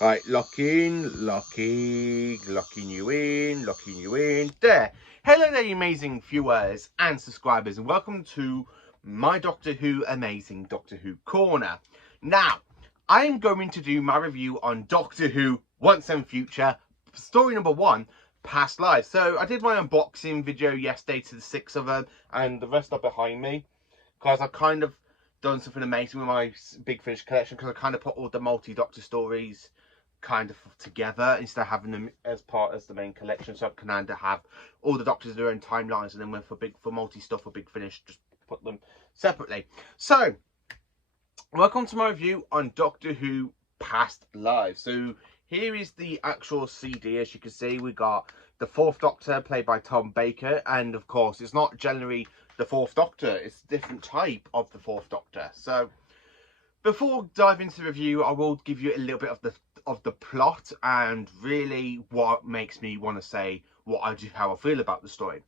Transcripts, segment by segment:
Right, locking you in, locking you in. There. Hello there, you amazing viewers and subscribers, and welcome to my Doctor Who Amazing Doctor Who Corner. Now, I am going to do my review on Doctor Who Once and Future, story number 1, Past Lives. So, I did my unboxing video yesterday to the 6 of them, and the rest are behind me, because I've kind of done something amazing with my Big Finish collection, because I kind of put all the multi-Doctor stories kind of together instead of having them as part as the main collection, so I can kind of have all the Doctors in their own timelines, and then when for multi stuff or Big Finish, just put them separately. So welcome to my review on Doctor Who Past Lives. So here is the actual CD. As you can see, we got the 4th Doctor played by Tom Baker, and of course it's not generally the 4th Doctor, it's a different type of the 4th Doctor. So before diving into the review, I will give you a little bit of the plot and really what makes me want to say what I do, how I feel about the story.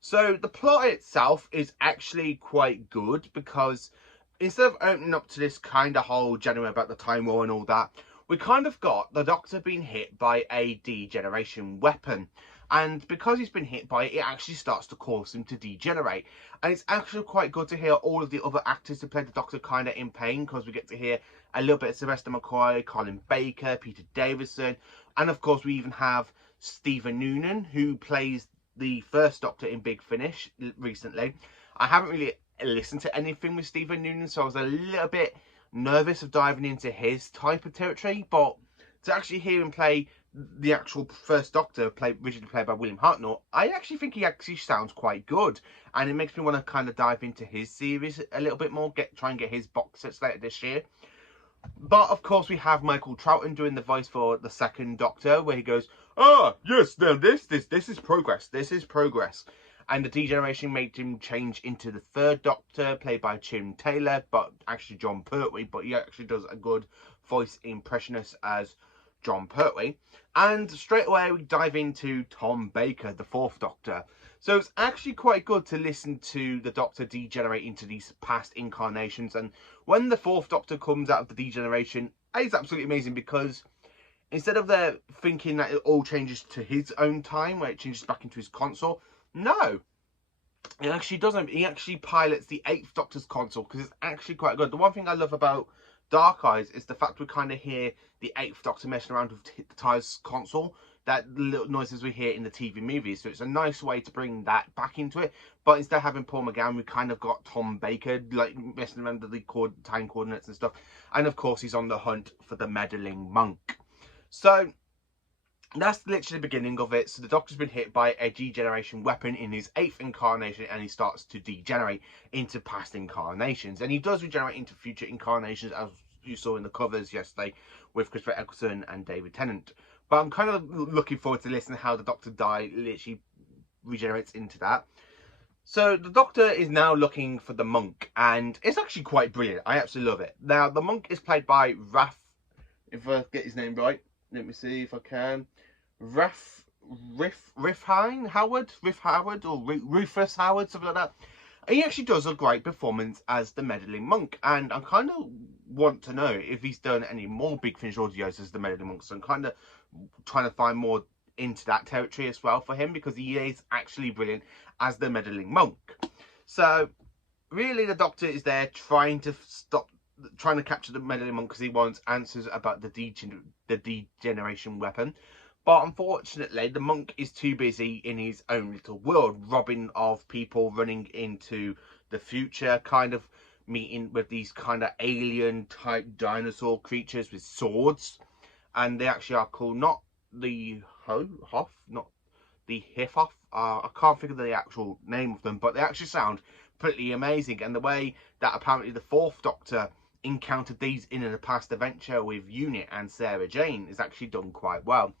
So the plot itself is actually quite good, because instead of opening up to this kind of whole general about the Time War and all that, we kind of got the Doctor being hit by a degeneration weapon. And because he's been hit by it, it actually starts to cause him to degenerate. And it's actually quite good to hear all of the other actors who played the Doctor kind of in pain, because we get to hear a little bit of Sylvester McCoy, Colin Baker, Peter Davison, and of course we even have Stephen Noonan, who plays the 1st Doctor in Big Finish recently. I haven't really listened to anything with Stephen Noonan, so I was a little bit nervous of diving into his type of territory, but to actually hear him play the actual 1st Doctor, originally played by William Hartnell, I actually think he actually sounds quite good, and it makes me want to kind of dive into his series a little bit more, try and get his box sets later this year. But of course we have Michael Troughton doing the voice for the 2nd Doctor, where he goes, "Ah, yes, now this is progress, this is progress." And the degeneration made him change into the 3rd Doctor, played by Tim Taylor, but actually John Pertwee, but he actually does a good voice impressionist as John Pertwee. And straight away we dive into Tom Baker, the 4th Doctor. So it's actually quite good to listen to the Doctor degenerate into these past incarnations. And when the 4th Doctor comes out of the degeneration, it's absolutely amazing, because instead of their thinking that it all changes to his own time, where it changes back into his console, no, it actually doesn't. He actually pilots the 8th Doctor's console, because it's actually quite good. The one thing I love about Dark Eyes is the fact we kind of hear the 8th Doctor messing around with the TARDIS console, that little noises we hear in the TV movies. So it's a nice way to bring that back into it. But instead of having Paul McGann, we kind of got Tom Baker like messing around with the time coordinates and stuff. And of course, he's on the hunt for the meddling monk. So that's literally the beginning of it. So the Doctor's been hit by a degeneration weapon in his 8th incarnation, and he starts to degenerate into past incarnations. And he does regenerate into future incarnations, as you saw in the covers yesterday with Christopher Eccleston and David Tennant. But I'm kind of looking forward to listening to how the Doctor literally regenerates into that. So the Doctor is now looking for the monk, and it's actually quite brilliant. I absolutely love it. Now, the monk is played by Raf, if I get his name right. Let me see if I can. Riff Howard, or Rufus Howard, something like that. And he actually does a great performance as the meddling monk, and I kind of want to know if he's done any more Big Finish audios as the meddling monk. So I'm kind of trying to find more into that territory as well for him, because he is actually brilliant as the meddling monk. So really, the Doctor is there trying to capture the meddling monk, because he wants answers about the degeneration weapon. But unfortunately, the monk is too busy in his own little world, robbing of people, running into the future, kind of meeting with these kind of alien type dinosaur creatures with swords. And they actually are called not the Hoff, not the Hifhoff. I can't think of the actual name of them, but they actually sound pretty amazing. And the way that apparently the 4th Doctor encountered these in a past adventure with Unit and Sarah Jane is actually done quite well.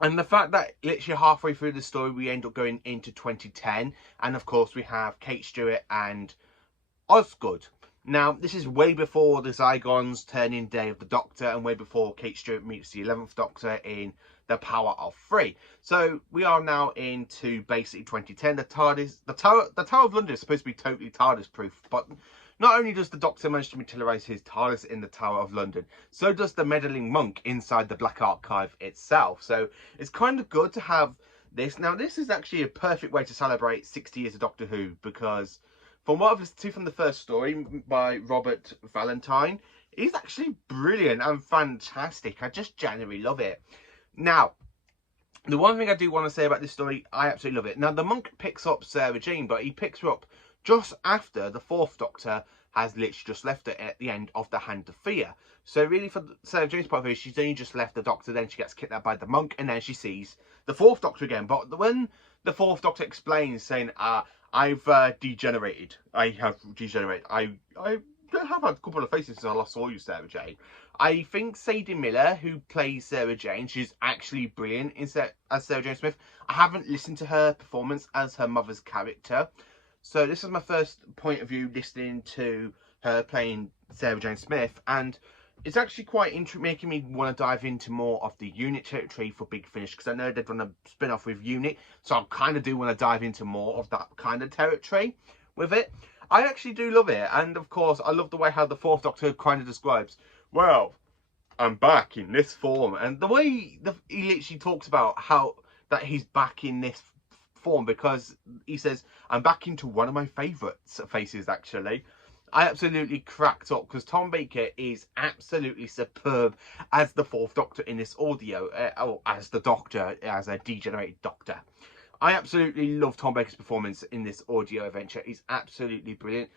And the fact that literally halfway through the story we end up going into 2010, and of course we have Kate Stewart and Osgood. Now, this is way before the Zygons turn in Day of the Doctor, and way before Kate Stewart meets the 11th Doctor in the power of 3. So we are now into basically 2010. The Tower of London is supposed to be totally TARDIS proof, but not only does the Doctor manage to materialise his TARDIS in the Tower of London, so does the meddling monk inside the Black Archive itself. So it's kind of good to have this. Now, this is actually a perfect way to celebrate 60 years of Doctor Who, because from what I've listened to from the first story by Robert Valentine, he's actually brilliant and fantastic. I just genuinely love it. Now, the one thing I do want to say about this story, I absolutely love it. Now, the monk picks up Sarah Jane, but he picks her up just after the 4th Doctor has literally just left her at the end of the Hand of Fear. So really, for Sarah Jane's point of view, she's only just left the Doctor, then she gets kidnapped by the monk, and then she sees the 4th Doctor again. But when the 4th Doctor explains, saying, I've degenerated. I have degenerated. I have had a couple of faces since I last saw you, Sarah Jane. I think Sadie Miller, who plays Sarah Jane, she's actually brilliant as Sarah Jane Smith. I haven't listened to her performance as her mother's character. So this is my first point of view listening to her playing Sarah Jane Smith. And it's actually quite making me want to dive into more of the Unit territory for Big Finish, because I know they've done a spin-off with Unit. So I kind of do want to dive into more of that kind of territory with it. I actually do love it. And of course, I love the way how the 4th Doctor kind of describes, well, I'm back in this form. And the way he literally talks about how that he's back in this form, because he says, I'm back into one of my favourite faces, actually. I absolutely cracked up, because Tom Baker is absolutely superb as the 4th Doctor in this audio, as the Doctor, as a degenerated Doctor. I absolutely love Tom Baker's performance in this audio adventure. He's absolutely brilliant.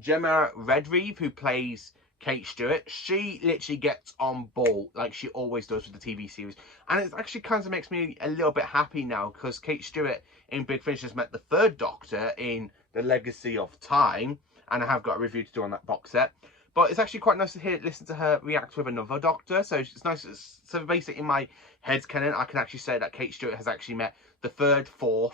Gemma Redreeve, who plays Kate Stewart, she literally gets on ball like she always does with the TV series. And it actually kind of makes me a little bit happy now, because Kate Stewart in Big Finish has met the 3rd Doctor in The Legacy of Time. And I have got a review to do on that box set. But it's actually quite nice to listen to her react with another Doctor. So it's nice. So basically, in my head's canon, I can actually say that Kate Stewart has actually met the 3rd, 4th,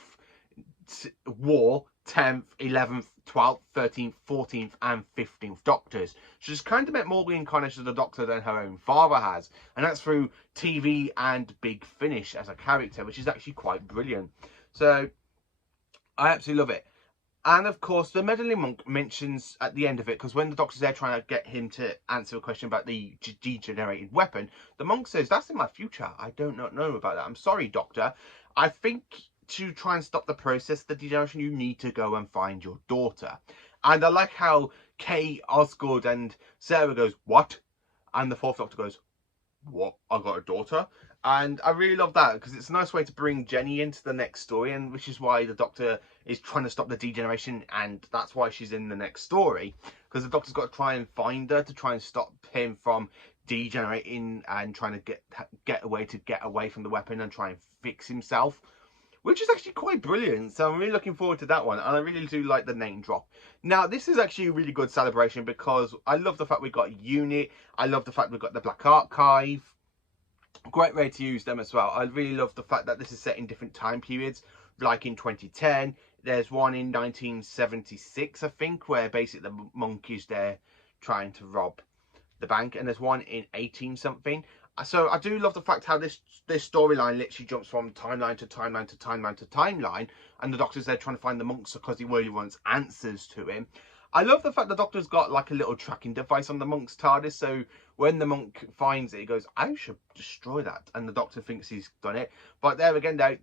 War, 10th, 11th, 12th, 13th, 14th, and 15th Doctors. She's kind of met more reincarnations of the Doctor than her own father has. And that's through TV and Big Finish as a character, which is actually quite brilliant. So I absolutely love it. And of course, the meddling monk mentions at the end of it, because when the Doctor's there trying to get him to answer a question about the degenerated weapon, the monk says, that's in my future. I don't know about that. I'm sorry, Doctor. I think to try and stop the process of the degeneration, you need to go and find your daughter. And I like how Kay, Osgood, and Sarah goes, what? And the 4th Doctor goes, what? I got a daughter? And I really love that, because it's a nice way to bring Jenny into the next story, and which is why the Doctor is trying to stop the degeneration, and that's why she's in the next story, because the Doctor's got to try and find her to try and stop him from degenerating and trying to get away from the weapon and try and fix himself, which is actually quite brilliant. So I'm really looking forward to that one, and I really do like the name drop. Now, this is actually a really good celebration, because I love the fact we got Unit. I love the fact we've got the Black Archive. Great way to use them as well. I really love the fact that this is set in different time periods, like in 2010. There's one in 1976, I think, where basically the monk is there trying to rob the bank, and there's one in 18 something. So I do love the fact how this storyline literally jumps from timeline to timeline to timeline to timeline, and the Doctor's there trying to find the monks because he really wants answers to him. I love the fact the Doctor's got like a little tracking device on the monk's TARDIS, so when the monk finds it, he goes, I should destroy that, and the Doctor thinks he's done it. But there again, though,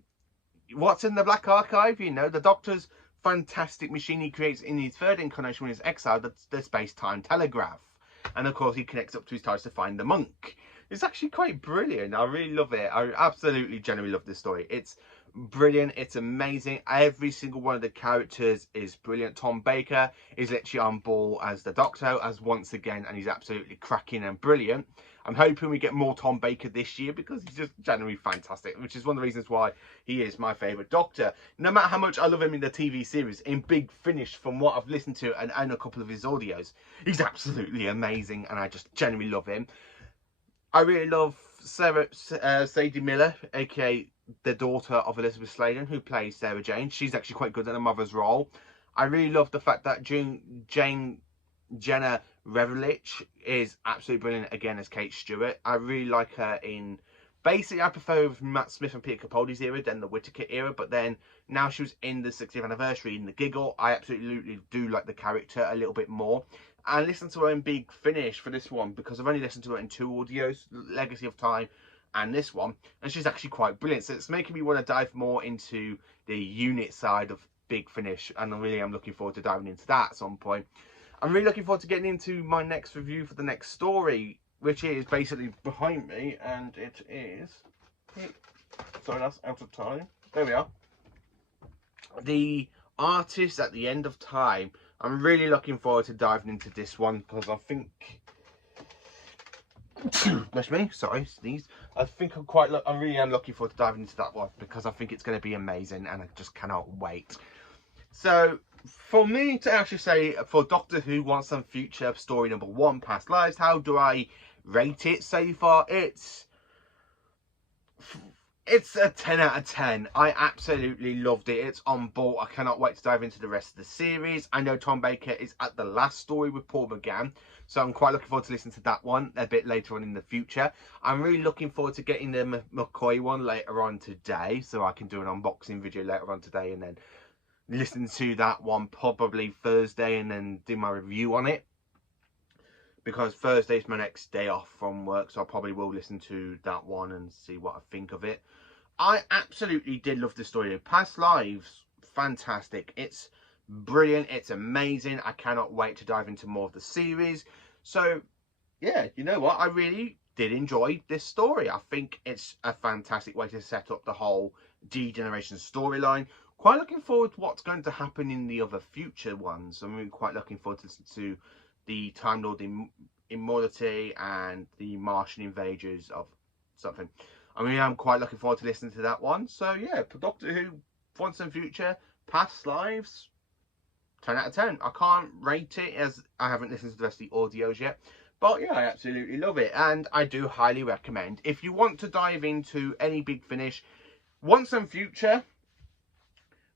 what's in the Black Archive? You know, the Doctor's fantastic machine he creates in his 3rd incarnation when he's exiled, the space-time telegraph. And of course, he connects up to his TARDIS to find the monk. It's actually quite brilliant. I really love it. I absolutely, genuinely love this story. It's brilliant. It's amazing. Every single one of the characters is brilliant. Tom Baker is literally on ball as the Doctor, as once again, and he's absolutely cracking and brilliant. I'm hoping we get more Tom Baker this year, because he's just genuinely fantastic, which is one of the reasons why he is my favourite Doctor. No matter how much I love him in the TV series, in Big Finish, from what I've listened to and a couple of his audios, he's absolutely amazing, and I just genuinely love him. I really love Sadie Miller, aka the daughter of Elizabeth Sladen, who plays Sarah Jane. She's actually quite good in a mother's role. I really love the fact that Jenna Revelich is absolutely brilliant again as Kate Stewart. I really like her in... Basically, I prefer Matt Smith and Peter Capaldi's era than the Whittaker era, but then now she was in the 60th anniversary in The Giggle. I absolutely do like the character a little bit more. And listen to her in Big Finish for this one, because I've only listened to her in 2 audios, Legacy of Time and this one, and she's actually quite brilliant. So it's making me want to dive more into the unit side of Big Finish, and I really am looking forward to diving into that at some point. I'm really looking forward to getting into my next review for the next story, which is basically behind me, and it is... Sorry, that's out of time. There we are. The Artist at the End of Time. I'm really looking forward to diving into this one, because I think... Bless me, sorry, sneeze. I really am looking forward to diving into that one, because I think it's going to be amazing, and I just cannot wait. So, for me to actually say, for Doctor Who Once and Future story number 1, Past Lives, how do I rate it so far? It's a 10 out of 10. I absolutely loved it. It's on board. I cannot wait to dive into the rest of the series. I know Tom Baker is at the last story with Paul McGann, so I'm quite looking forward to listening to that one a bit later on in the future. I'm really looking forward to getting the McCoy one later on today, so I can do an unboxing video later on today and then listen to that one probably Thursday and then do my review on it, because Thursday is my next day off from work, so I probably will listen to that one and see what I think of it. I absolutely did love the story. Past Lives, fantastic. It's brilliant. It's amazing. I cannot wait to dive into more of the series. So, yeah, you know what? I really did enjoy this story. I think it's a fantastic way to set up the whole D-Generation storyline. Quite looking forward to what's going to happen in the other future ones. I'm really quite looking forward to the Time Lord Immortality and the Martian Invaders of something. I mean, I'm quite looking forward to listening to that one. So yeah, Doctor Who Once and Future, Past Lives, 10 out of 10. I can't rate it as I haven't listened to the rest of the audios yet. But yeah, I absolutely love it. And I do highly recommend, if you want to dive into any Big Finish, Once and Future,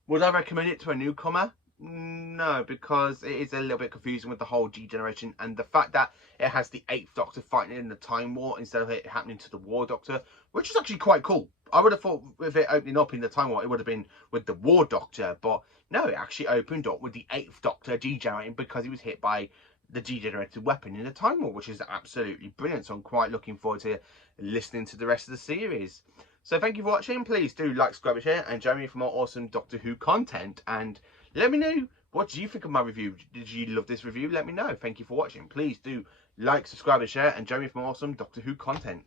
would I recommend it to a newcomer? No, because it is a little bit confusing with the whole G-Generation and the fact that it has the 8th Doctor fighting in the Time War instead of it happening to the War Doctor, which is actually quite cool. I would have thought with it opening up in the Time War, it would have been with the War Doctor, but no, it actually opened up with the 8th Doctor degenerating because he was hit by the degenerated weapon in the Time War, which is absolutely brilliant. So I'm quite looking forward to listening to the rest of the series. So thank you for watching. Please do like, subscribe, and share, and join me for more awesome Doctor Who content. And let me know, what do you think of my review? Did you love this review? Let me know. Thank you for watching. Please do like, subscribe, and share, and join me for more awesome Doctor Who content.